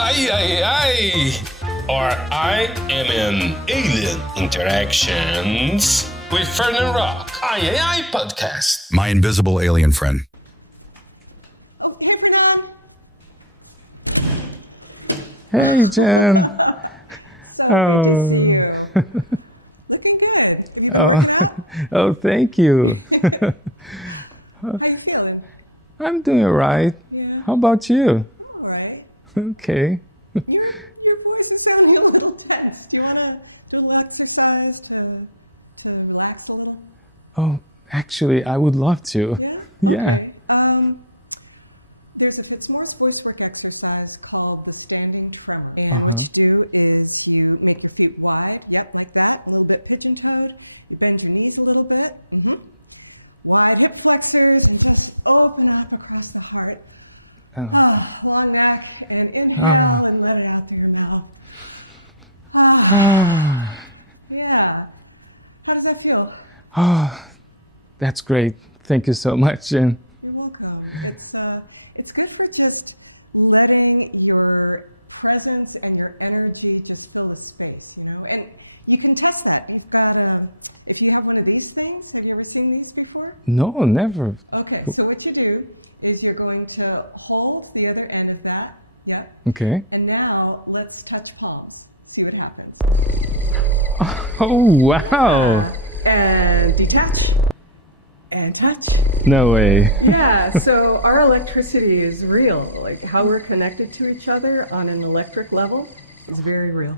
Hi, or I am in Alien Interactions with Fernan Rock, I podcast. My invisible alien friend. Hey, Jen. Oh. Oh, thank you. How you feeling? I'm doing all right. Yeah. How about you? All right. Okay. Your voice is sounding a little tense. Do you want to do a little exercise to relax a little? Oh, actually, I would love to. Yeah. Okay. There's a Fitzmaurice voice work exercise called the standing tremor. And what you do is you make your feet wide, like that, a little bit pigeon-toed. You bend your knees a little bit. Wide hip flexors and just open up across the heart. Long neck, and inhale and let it out through your mouth. Yeah. How does that feel? Oh, that's great. Thank you so much, Jen. You're welcome. It's good for just letting your presence and your energy just fill the space, you know. And you can test that. You've got if you have one of these things, have you ever seen these before? No, never. Okay, so what you do is you're going to hold the other end of that, Okay. and now let's touch palms. See what happens. Oh, wow. And detach. And touch. No way. Yeah, so our electricity is real. Like how we're connected to each other on an electric level is very real.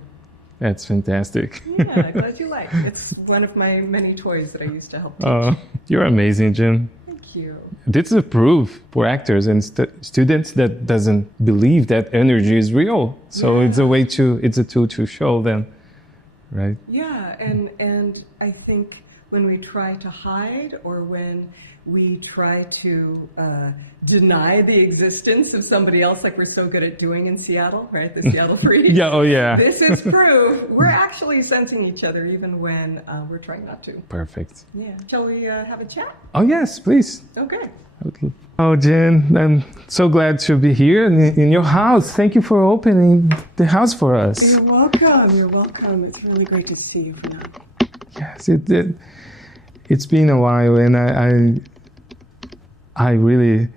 That's fantastic. Yeah, glad you like it. It's one of my many toys that I used to help teach. Oh, you're amazing, Jen. Thank you. This is a proof for actors and students that doesn't believe that energy is real. So it's a tool to show them, right? Yeah, and I think when we try to hide or when we try to deny the existence of somebody else like we're so good at doing in Seattle, right? The Seattle Freeze. Yeah, oh yeah. This is proof. We're actually sensing each other even when we're trying not to. Perfect. Yeah. Shall we have a chat? Oh yes, please. Okay. Oh, Jen, I'm so glad to be here in your house. Thank you for opening the house for us. You're welcome. You're welcome. It's really great to see you, Fernan. Yes, it's been a while, and I really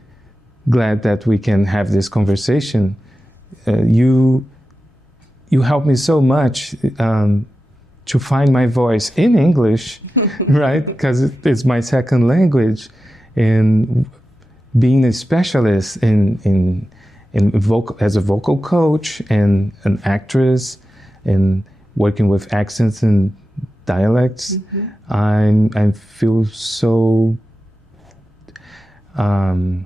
glad that we can have this conversation. You helped me so much to find my voice in English, right? Because it's my second language, and being a specialist in as a vocal coach and an actress, and working with accents and dialects, I feel so. I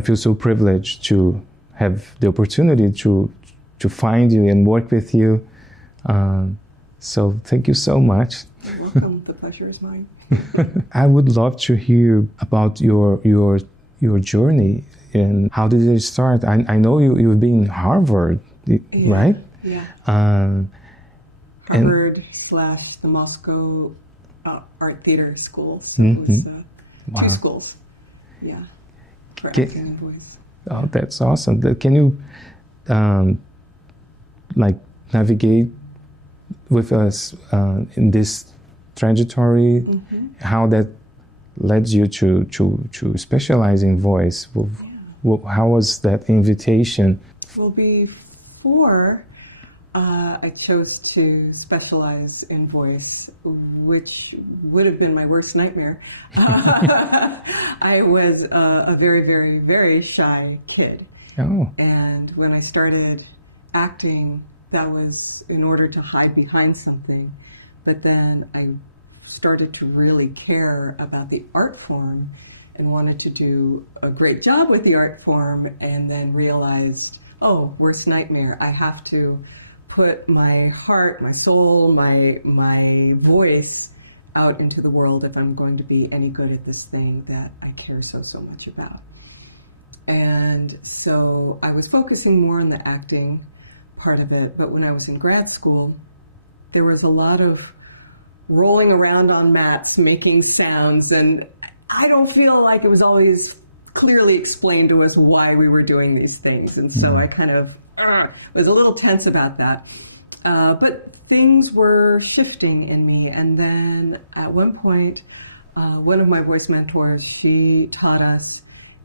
feel so privileged to have the opportunity to find you and work with you. So thank you so much. You're welcome. The pleasure is mine. I would love to hear about your journey and how did it start. I know you've been in Harvard, right? Yeah. And / the Moscow Art Theater School. So Mhm. it was Wow. 2 schools. Yeah. For Okay. acting and voice. Oh, that's awesome. Can you navigate with us in this trajectory, how that led you to specialize in voice? How was that invitation? Well, before I chose to specialize in voice, which would have been my worst nightmare. I was a very, very, very shy kid. Oh. And when I started acting, that was in order to hide behind something. But then I started to really care about the art form and wanted to do a great job with the art form, and then realized, oh, worst nightmare, I have to put my heart, my soul, my voice out into the world if I'm going to be any good at this thing that I care so much about. And so I was focusing more on the acting part of it, but when I was in grad school, there was a lot of rolling around on mats, making sounds, and I don't feel like it was always clearly explain to us why we were doing these things. And so I kind of was a little tense about that. But things were shifting in me. And then at one point, one of my voice mentors, she taught us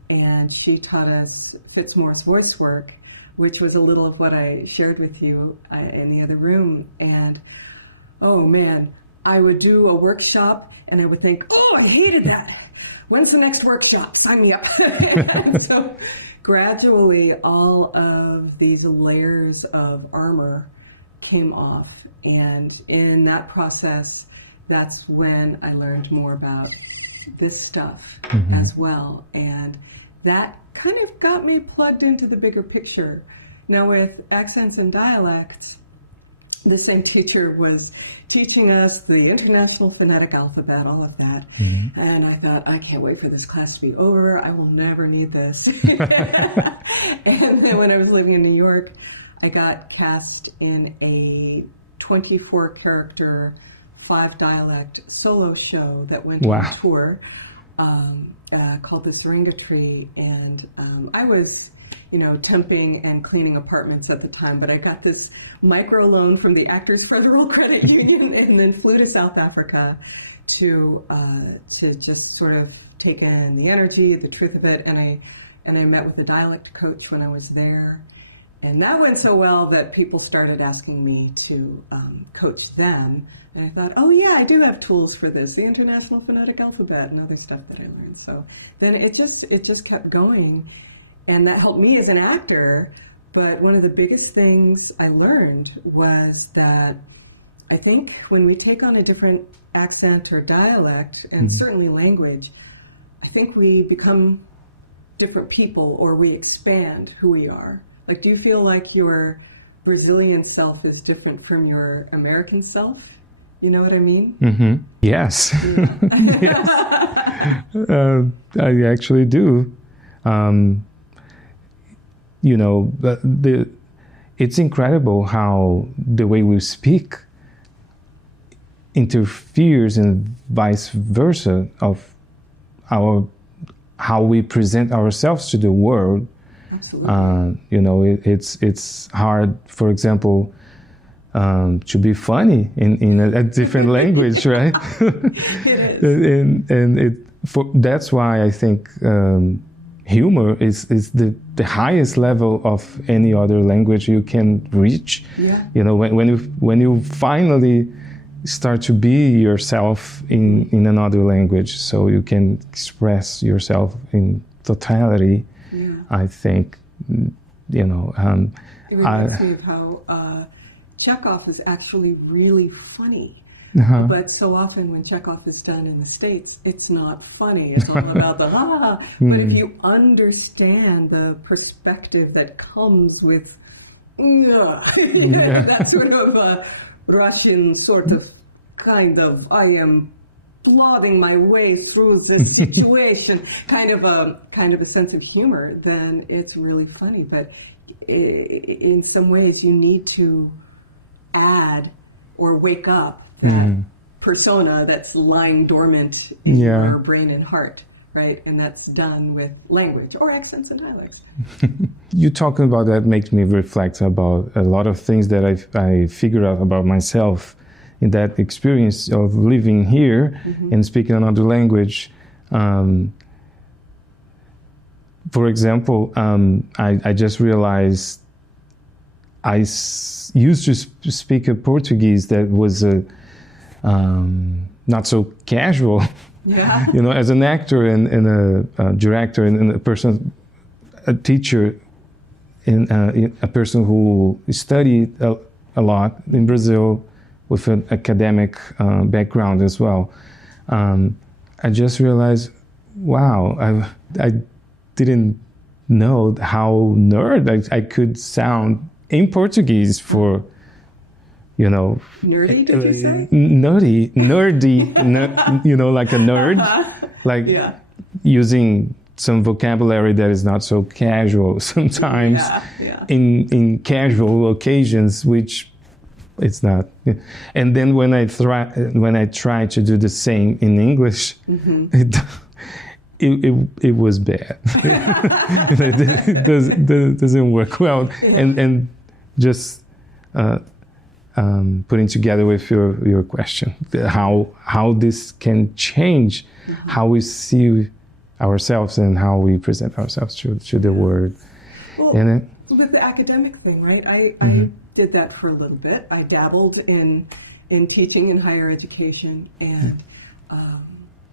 Fitzmore's voice work, which was a little of what I shared with you in the other room. And, oh man, I would do a workshop and I would think, oh, I hated that. When's the next workshop? Sign me up. And so gradually all of these layers of armor came off. And in that process, that's when I learned more about this stuff as well. And that kind of got me plugged into the bigger picture. Now with accents and dialects, the same teacher was teaching us the International Phonetic Alphabet, all of that. And I thought, I can't wait for this class to be over. I will never need this. And then when I was living in New York, I got cast in a 24-character, 5-dialect solo show that went on tour called The Syringa Tree. And I was, temping and cleaning apartments at the time, but I got this micro loan from the Actors Federal Credit Union and then flew to South Africa to just sort of take in the energy, the truth of it. And I met with a dialect coach when I was there. And that went so well that people started asking me to coach them. And I thought, oh yeah, I do have tools for this, the International Phonetic Alphabet and other stuff that I learned. So then it just kept going. And that helped me as an actor. But one of the biggest things I learned was that I think when we take on a different accent or dialect, and certainly language, I think we become different people, or we expand who we are. Like, do you feel like your Brazilian self is different from your American self? You know what I mean? Yes. Yes. I actually do. It's incredible how the way we speak interferes and vice versa of how we present ourselves to the world. Absolutely. It's hard, for example, to be funny in a different language, right? It is. That's why I think humor is the highest level of any other language you can reach. Yeah. When you finally start to be yourself in another language, so you can express yourself in totality. Yeah. I think, it reminds me of how Chekhov is actually really funny. But so often when Chekhov is done in the States, it's not funny. It's all about the ha. But if you understand the perspective that comes with that sort of Russian sort of kind of, I am plodding my way through this situation, kind of a sense of humor, then it's really funny. But in some ways you need to add or wake up that persona that's lying dormant in your brain and heart, right? And that's done with language or accents and dialects. You talking about that makes me reflect about a lot of things that I figured out about myself in that experience of living here and speaking another language. For example, I just realized I used to speak a Portuguese that was not so casual. Yeah. As an actor and a director and a teacher, and a person who studied a lot in Brazil with an academic background as well. I just realized, wow, I didn't know how nerd I could sound in Portuguese for, Nerdy, did you say? Nerdy, like a nerd, using some vocabulary that is not so casual sometimes in casual occasions, which it's not. And then when I try to do the same in English, it was bad. It doesn't work well. And just putting together with your question, how this can change how we see ourselves and how we present ourselves to the world. Well, and with the academic thing, right? I did that for a little bit. I dabbled in teaching in higher education, and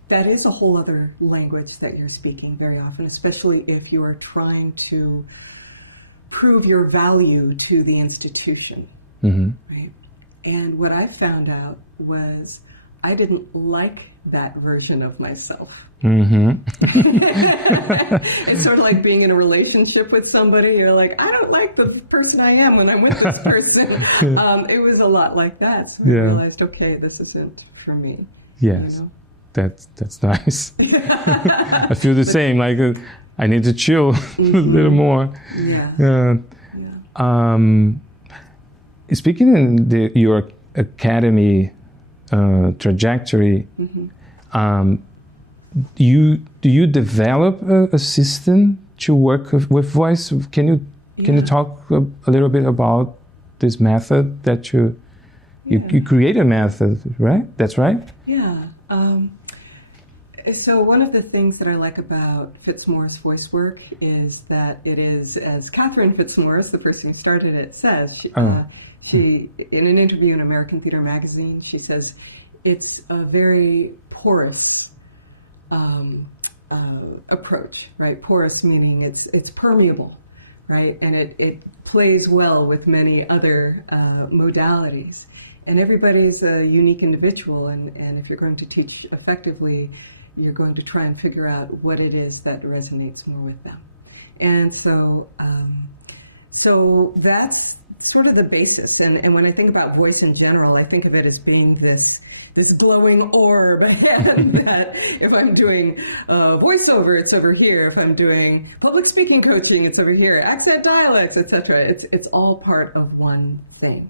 that is a whole other language that you're speaking very often, especially if you are trying to prove your value to the institution, right? And what I found out was I didn't like that version of myself. It's sort of like being in a relationship with somebody. You're like, I don't like the person I am when I'm with this person. It was a lot like that. So I realized, okay, this isn't for me. Yes, you know? That's nice. I feel the same. Like I need to chill a little more. Speaking in your academy trajectory, do you develop a system to work with voice? Can you talk a little bit about this method that you create a method, right? That's right? Yeah. So one of the things that I like about Fitzmaurice voice work is that it is, as Catherine Fitzmaurice, the person who started it, says, she in an interview in American Theater Magazine, she says, it's a very porous approach, right? Porous meaning it's permeable, right? And it plays well with many other modalities. And everybody's a unique individual, and if you're going to teach effectively, you're going to try and figure out what it is that resonates more with them. And so that's sort of the basis. And when I think about voice in general, I think of it as being this glowing orb, and that if I'm doing voiceover, it's over here. If I'm doing public speaking coaching, it's over here. Accent dialects, etc. It's all part of one thing.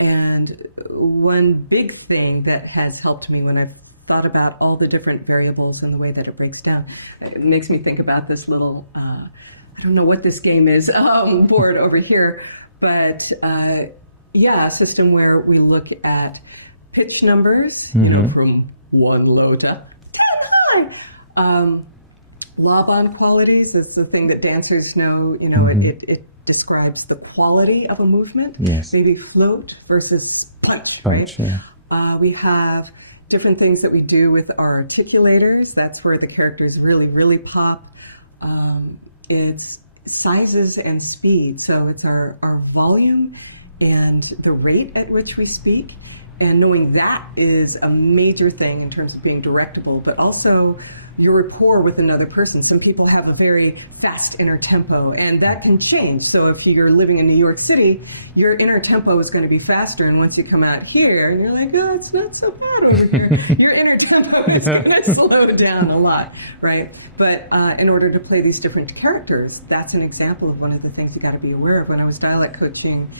And one big thing that has helped me when I've thought about all the different variables and the way that it breaks down, it makes me think about this little, I don't know what this game is, board over here, but a system where we look at pitch numbers, from 1 low to 10 high. Laban qualities is the thing that dancers know, it describes the quality of a movement. Yes. Maybe float versus punch, right? Yeah. We have different things that we do with our articulators. That's where the characters really, really pop. It's sizes and speed. So it's our volume and the rate at which we speak. And knowing that is a major thing in terms of being directable, but also your rapport with another person. Some people have a very fast inner tempo, and that can change. So if you're living in New York City, your inner tempo is going to be faster, and once you come out here, and you're like, oh, it's not so bad over here, your inner tempo is going to slow down a lot, right? But in order to play these different characters, that's an example of one of the things you got to be aware of. When I was dialect coaching,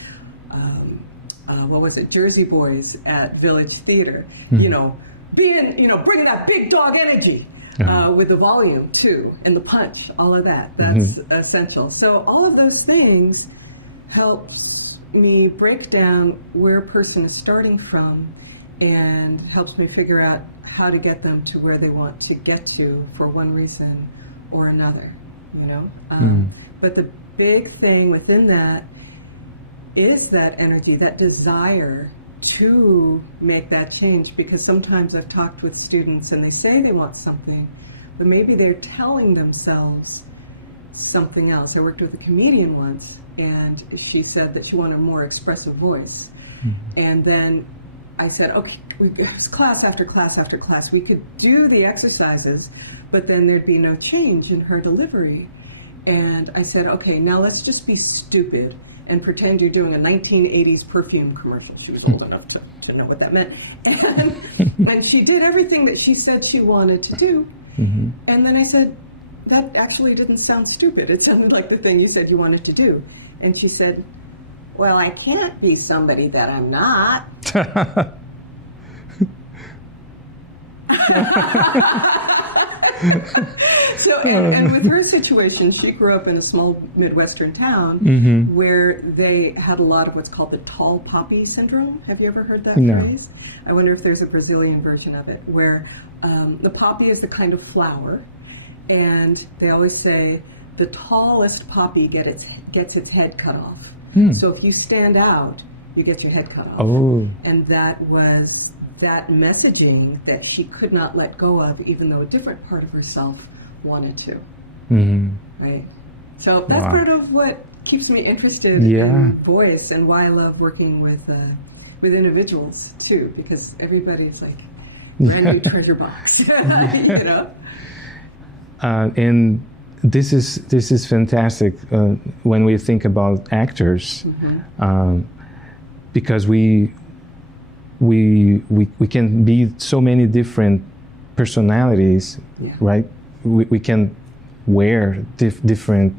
Jersey Boys at Village Theater, bringing that big dog energy. With the volume too, and the punch, all of that's essential. So all of those things helps me break down where a person is starting from, and helps me figure out how to get them to where they want to get to for one reason or another, But the big thing within that is that energy, that desire to make that change, because sometimes I've talked with students and they say they want something, but maybe they're telling themselves something else. I worked with a comedian once, and she said that she wanted a more expressive voice. And then I said, okay, it was class after class after class. We could do the exercises, but then there'd be no change in her delivery. And I said, okay, now let's just be stupid and pretend you're doing a 1980s perfume commercial. She was old enough to know what that meant. And she did everything that she said she wanted to do. And then I said, that actually didn't sound stupid. It sounded like the thing you said you wanted to do. And she said, well, I can't be somebody that I'm not. So, and with her situation, she grew up in a small Midwestern town where they had a lot of what's called the tall poppy syndrome. Have you ever heard that phrase? I wonder if there's a Brazilian version of it, where the poppy is the kind of flower, and they always say the tallest poppy gets its head cut off. So if you stand out, you get your head cut off. Oh. And that was that messaging that she could not let go of, even though a different part of herself wanted to. Right? So that's part of what keeps me interested in voice, and why I love working with individuals too, because everybody's like brand new treasure box, you know. And this is fantastic when we think about actors, because we can be so many different personalities, right? We can wear different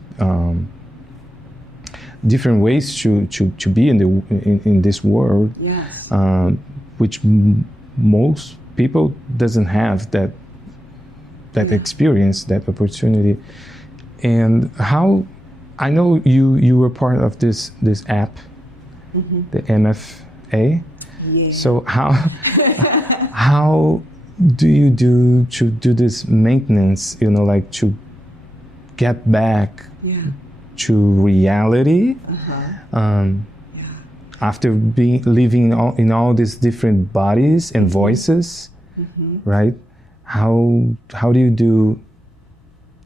ways to be in this world, which most people doesn't have that experience, that opportunity. And how I know you were part of this app, the MFA. So how do you do this maintenance? You know, like to get back to reality after living in all these different bodies and voices, right? How do you do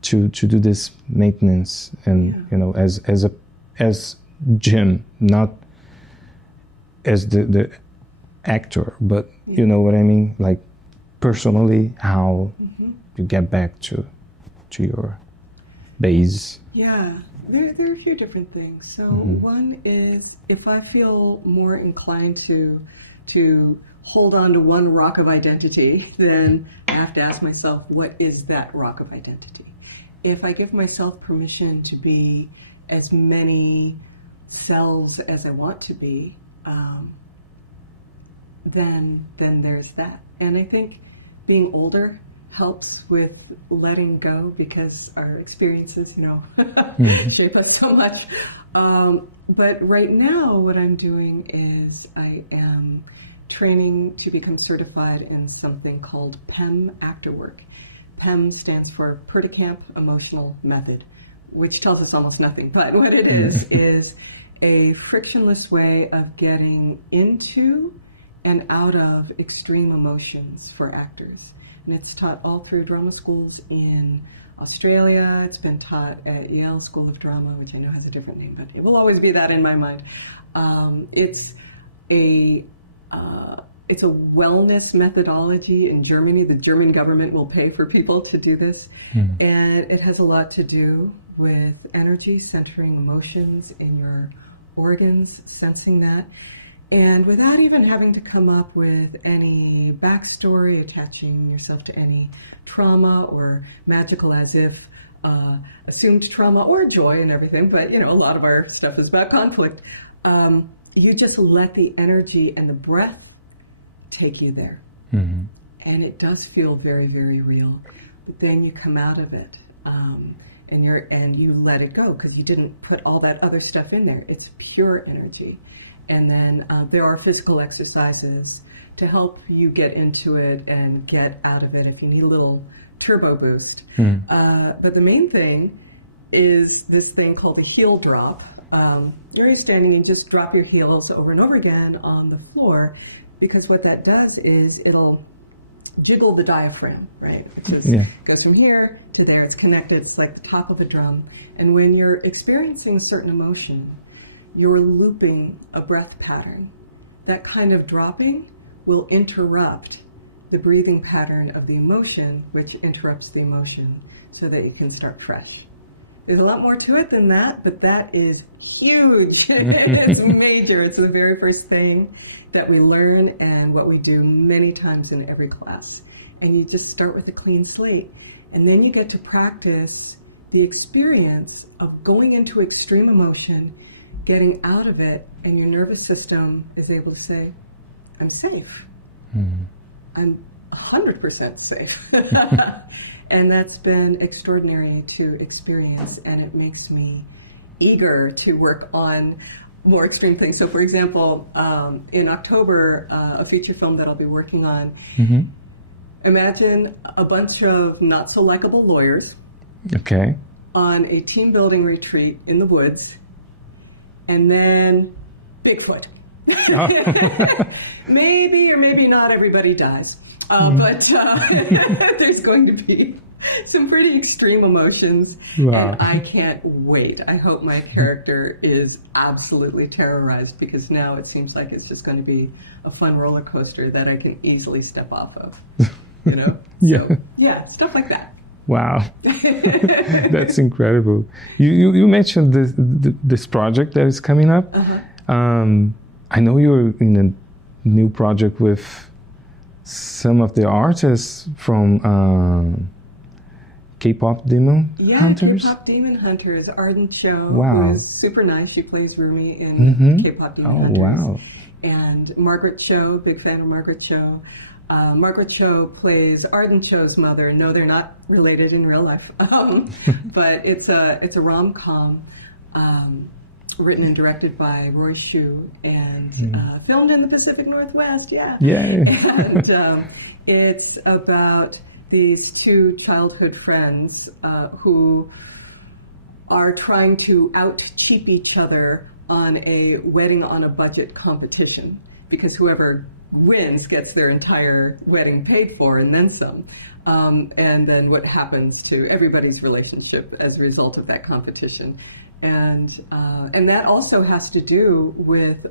to do this maintenance, and you know, as Jim, not as the actor, but you know what I mean, like personally, how you get back to your base? Yeah, there are a few different things. So one is, if I feel more inclined to hold on to one rock of identity, then I have to ask myself, what is that rock of identity? If I give myself permission to be as many selves as I want to be, then there's that. And I think being older helps with letting go, because our experiences, you know, shape us so much. But right now, what I'm doing is I am training to become certified in something called PEM actor work. PEM stands for Perticamp Emotional Method, which tells us almost nothing. But what it is a frictionless way of getting into and out of extreme emotions for actors. And it's taught all through drama schools in Australia. It's been taught at Yale School of Drama, which I know has a different name, but it will always be that in my mind. It's a wellness methodology in Germany. The German government will pay for people to do this. And it has a lot to do with energy, centering emotions in your organs, sensing that. And without even having to come up with any backstory, attaching yourself to any trauma or magical as if assumed trauma or joy and everything. But, you know, a lot of our stuff is about conflict. You just let the energy and the breath take you there. And it does feel very, very real. But then you come out of it, and you let it go, because you didn't put all that other stuff in there. It's pure energy. And then there are physical exercises to help you get into it and get out of it if you need a little turbo boost. But the main thing is this thing called a heel drop. You're already standing and just drop your heels over and over again on the floor, because what that does is it'll jiggle the diaphragm, right? It just goes from here to there. It's connected. It's like the top of a drum. And when you're experiencing a certain emotion, you're looping a breath pattern. That kind of dropping will interrupt the breathing pattern of the emotion, which interrupts the emotion, so that you can start fresh. There's a lot more to it than that, but that is huge. It's major. It's the very first thing that we learn, and what we do many times in every class. And you just start with a clean slate. And then you get to practice the experience of going into extreme emotion, getting out of it, and your nervous system is able to say, I'm safe. I'm 100% safe. And that's been extraordinary to experience, and it makes me eager to work on more extreme things. So, for example, in October, a feature film that I'll be working on, imagine a bunch of not-so-likable lawyers on a team-building retreat in the woods, and then Bigfoot. Maybe or maybe not everybody dies. But there's going to be some pretty extreme emotions, and I can't wait. I hope my character is absolutely terrorized, because now it seems like it's just going to be a fun roller coaster that I can easily step off of. You know? So, yeah, stuff like that. Wow, that's incredible. You mentioned this project that is coming up. I know you're in a new project with some of the artists from K-pop Demon Hunters. Yeah, K-pop Demon Hunters. Arden Cho, Wow. who is super nice. She plays Rumi in K-pop Demon Hunters. Wow. And Margaret Cho, big fan of Margaret Cho. Margaret Cho plays Arden Cho's mother. No, they're not related in real life, but it's a rom-com written and directed by Roy Shu and filmed in the Pacific Northwest. Yeah. And it's about these two childhood friends who are trying to out-cheap each other on a wedding on a budget competition, because whoever wins gets their entire wedding paid for and then some. And then what happens to everybody's relationship as a result of that competition. And that also has to do with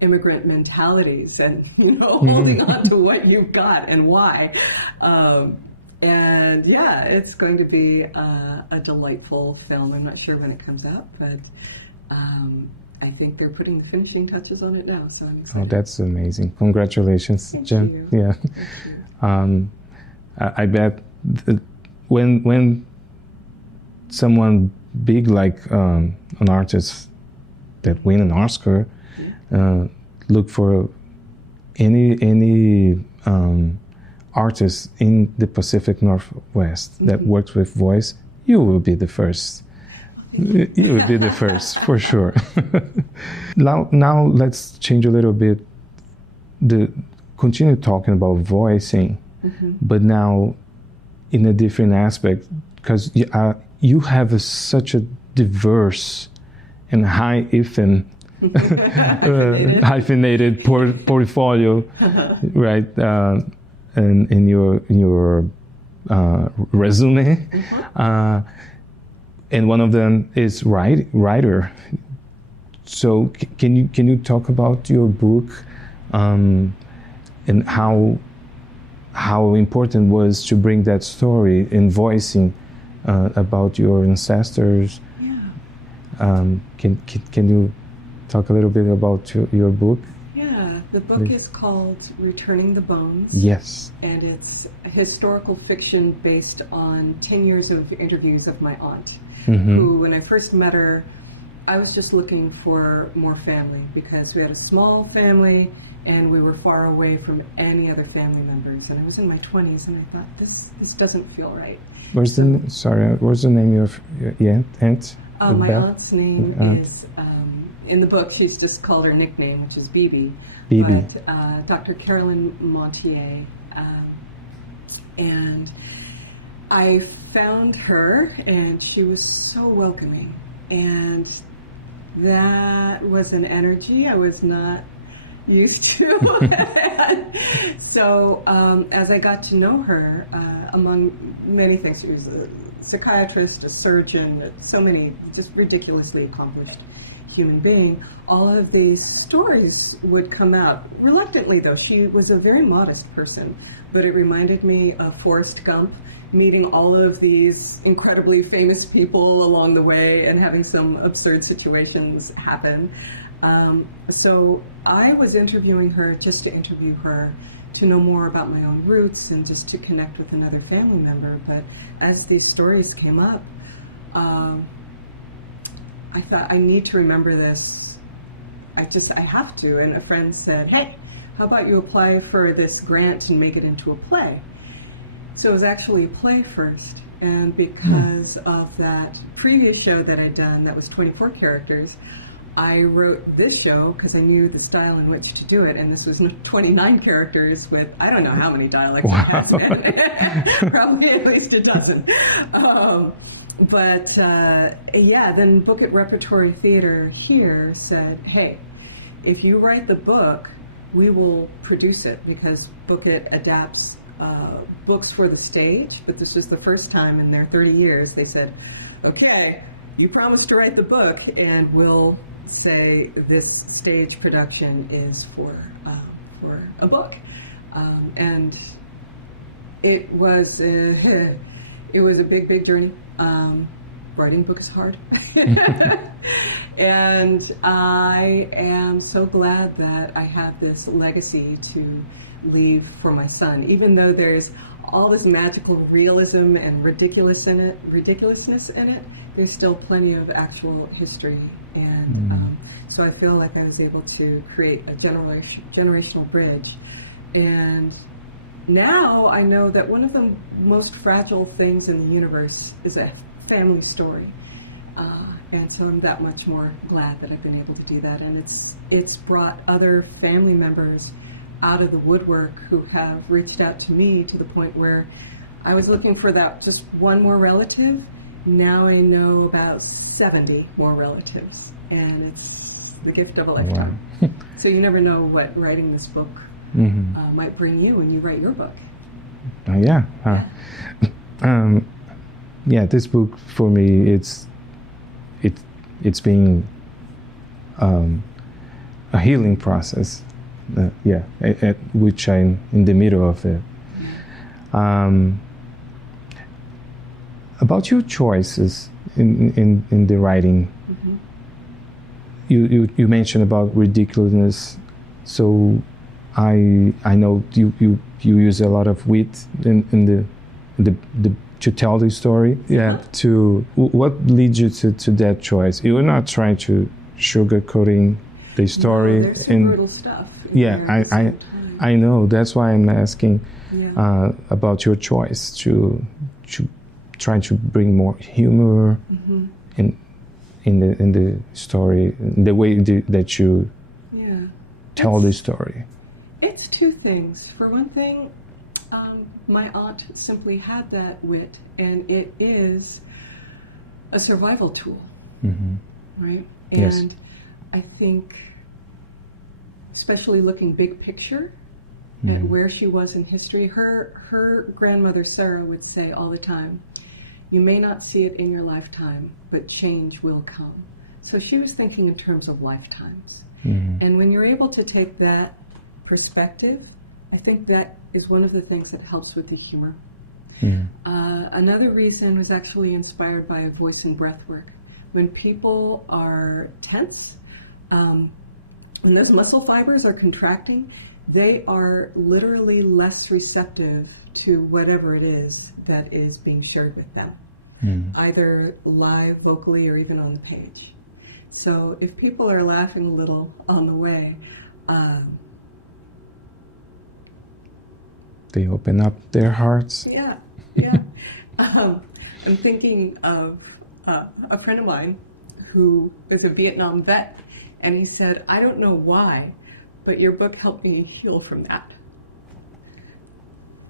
immigrant mentalities and, holding on to what you've got and why. And yeah, it's going to be a delightful film. I'm not sure when it comes out, but I think they're putting the finishing touches on it now, so I'm excited. Oh, that's amazing. Congratulations, Jen. You. Yeah. Thank you. I bet when someone big like an artist that win an Oscar, look for any artist in the Pacific Northwest that works with voice, you will be the first. You would be the first, for sure. Now let's change a little bit. Continue talking about voicing, but now in a different aspect, because you have such a diverse and hyphenated portfolio, right? And in your resume. And one of them is writer. So can you talk about your book and how important was to bring that story in voicing about your ancestors? Yeah. Can you talk a little bit about your book? Yeah, the book is called Returning the Bones. Yes. And it's a historical fiction based on 10 years of interviews of my aunt, who, when I first met her, I was just looking for more family, because we had a small family and we were far away from any other family members. And I was in my 20s and I thought, this doesn't feel right. What's the name of your aunt? My aunt's name is, in the book, she's just called her nickname, which is Bibi. Bibi. But Dr. Carolyn Montier. And I found her, and she was so welcoming. And that was an energy I was not used to. So as I got to know her, among many things, she was a psychiatrist, a surgeon, so many, just ridiculously accomplished human being. All of these stories would come out. Reluctantly, though, she was a very modest person, but it reminded me of Forrest Gump, meeting all of these incredibly famous people along the way and having some absurd situations happen. So I was interviewing her just to interview her, to know more about my own roots and just to connect with another family member. But as these stories came up, I thought, I need to remember this. I have to. And a friend said, hey, how about you apply for this grant and make it into a play? So it was actually a play first. And because of that previous show that I'd done that was 24 characters, I wrote this show because I knew the style in which to do it. And this was 29 characters with, I don't know how many dialects it has in it. Probably at least a dozen. Then Book It Repertory Theater here said, hey, if you write the book, we will produce it, because Book It adapts books for the stage, but this was the first time in their 30 years they said, okay, you promised to write the book, and we'll say this stage production is for a book. And it was a big journey. Writing a book is hard. And I am so glad that I have this legacy to leave for my son. Even though there's all this magical realism and ridiculousness in it, there's still plenty of actual history. And so I feel like I was able to create a generational bridge. And now I know that one of the most fragile things in the universe is a family story. And so I'm that much more glad that I've been able to do that. And it's brought other family members out of the woodwork who have reached out to me to the point where I was looking for that just one more relative. Now I know about 70 more relatives. And it's the gift of a lifetime. Wow. So you never know what writing this book might bring you when you write your book. This book for me, it's been a healing process. At which I'm in the middle of it. About your choices in the writing, you mentioned about ridiculousness. So I know you use a lot of wit in the to tell the story. What leads you to that choice? You're not trying to sugarcoating the story. No, there's some brutal stuff. I know. That's why I'm asking about your choice to try to bring more humor in the story, the way that you tell the story. It's two things. For one thing, my aunt simply had that wit, and it is a survival tool, right? And I think, especially looking big picture at where she was in history, her grandmother Sarah would say all the time, you may not see it in your lifetime, but change will come. So she was thinking in terms of lifetimes. And when you're able to take that perspective, I think that is one of the things that helps with the humor. Another reason was actually inspired by a voice and breath work. When people are tense, when those muscle fibers are contracting, they are literally less receptive to whatever it is that is being shared with them, either live, vocally, or even on the page. So if people are laughing a little on the way, they open up their hearts. I'm thinking of a friend of mine who is a Vietnam vet, and he said, I don't know why, but your book helped me heal from that.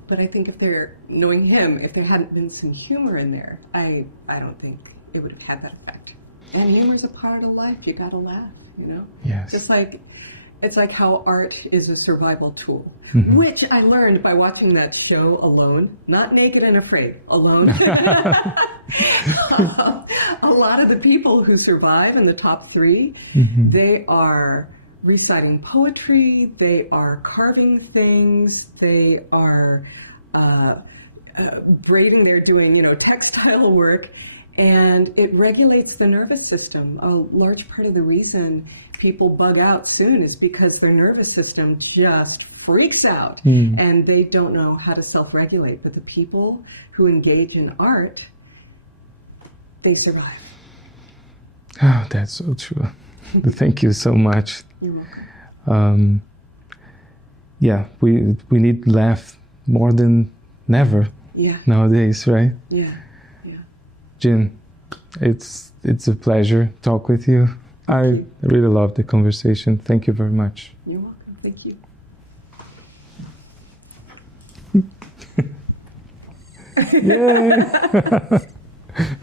But I think if there hadn't been some humor in there, I don't think it would have had that effect. And humor's a part of life. You gotta laugh, Yes. Just like, it's like how art is a survival tool, which I learned by watching that show Alone, not Naked and Afraid, Alone. A lot of the people who survive in the top 3, they are reciting poetry, they are carving things, they are braiding, they're doing, textile work, and it regulates the nervous system. A large part of the reason people bug out soon is because their nervous system just freaks out and they don't know how to self-regulate. But the people who engage in art, they survive. Oh, that's so true. Thank you so much. You're welcome. We need laugh more than never. Yeah. nowadays, right? Yeah. Yeah. Gin, it's a pleasure to talk with you. I really love the conversation. Thank you very much. You're welcome. Thank you. Yay!